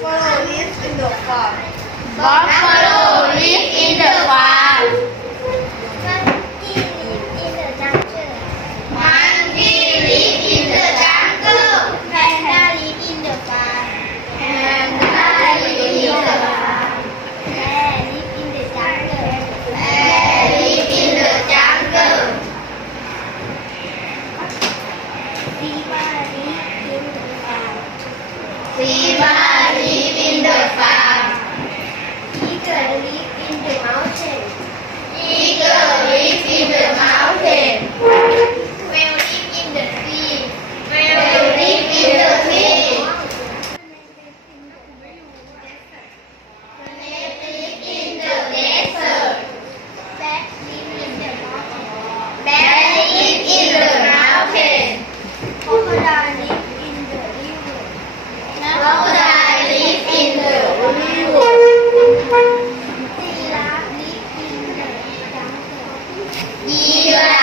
Buffalo live in the farm. Monkey live in the jungle. Monkey in the jungle. Panda in the farm. Panda in the. Bear in the jungle. Bear in the jungle. Zebra live 一个。